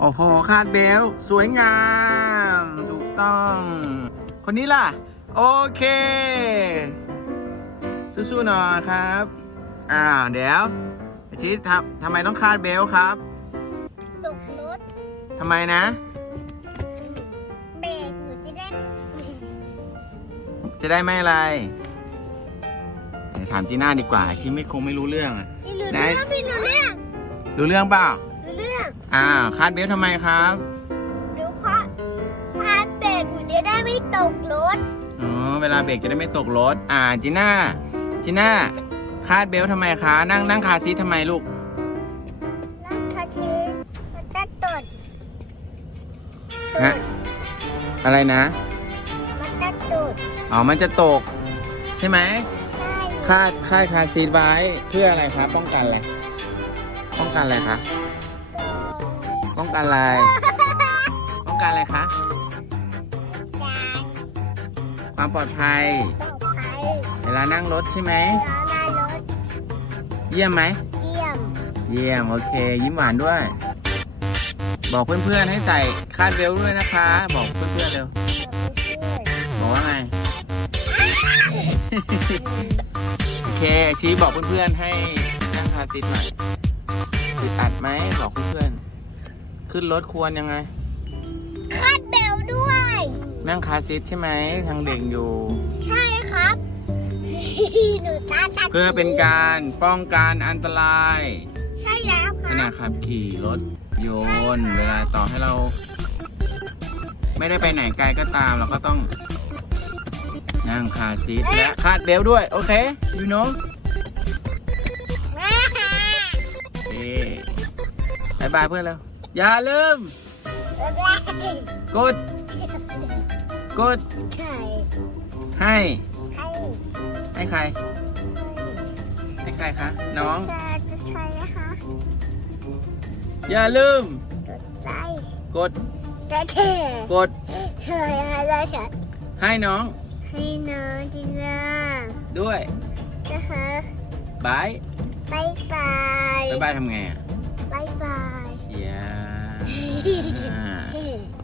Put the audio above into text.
โอ้โหคาดเบลต์สวยงาม ถูกต้อง คนนี้ล่ะ โอเค สู้ๆหน่อยครับอ่าเดี๋ยวชิดทำทำไมต้องคาดเบลต์ครับ ตกรถทำไมนะ เบรกหนูจะได้จะได้ไม่อะไรเดี๋ยวถามจีน่าดีกว่าชิไม่คงไม่รู้เรื่องอะ พี่หนูไหนเรื่องพี่หนูเรื่องรู้เรื่องเปล่าหนูเรื่ องอ่าคาดเบลต์ทำไมครับหนูเพราะพาเบรกหนูจะได้ไม่ตกรถ อ๋อ เวลาเบรกจะได้ไม่ตกรถ อ่าจีน่าจีน่าคาดเบลต์ทำไมคะ นั่งนั่งคาร์ซีททำไมลูก นั่นคาทีมันจะตดฮะอะไรนะ มันจะตดอ๋อ มันจะตก ใช่ไหม ใช่คาดคาดคาร์ซีทไว้เพื่ออะไรครับป้องกันอะไร ป้องกันอะไรคะ ป้องกันอะไรป้องกันอะไรคะการความปลอดภัยปลอดภัย เวลานั่งรถใช่ไหมล้อหน้ารถเยี่ยมไหมเยี่ยมเยี่ยม โอเค ยิ้มหวานด้วย บอกเพื่อนๆให้ใส่คาดเบลต์ด้วยนะคะ บอกเพื่อนๆเร็ว บอกว่าไง โอเค ชี้บอกเพื่อนๆให้นั่งคาร์ซีทหน่อยคืออัดไหมบอกเพื่อนๆ ขึ้นรถควรยังไง คาดเบลด้วย นั่งคาร์ซีทใช่ไหมทางเด็กอยู่ ใช่ครับ หนูตาตาเพื่อเป็นการป้องกันอันตรายใช่แล้วคขรัณะบขับขี่รถยนต์เวลาต่อให้เรา ไม่ได้ไปไหนไกลก็ตาม เราก็ต้อง นั่งคาร์ซีทและคาดเบลต์ด้วย โอเค you know โอเคบายบายเพื่อนแล้ว อย่าลืม กด กดใช่ให้ให้ ให้ใคร ให้ใครคะ น้องจะจะใช่นะคะอย่าลืม กดไลค์กดจะเท่กดเฮ้ยอะไรฉันให้น้อง ให้น้องจีน่าด้วยนะคะบายบายบายบายบายทำไงอะ へえ。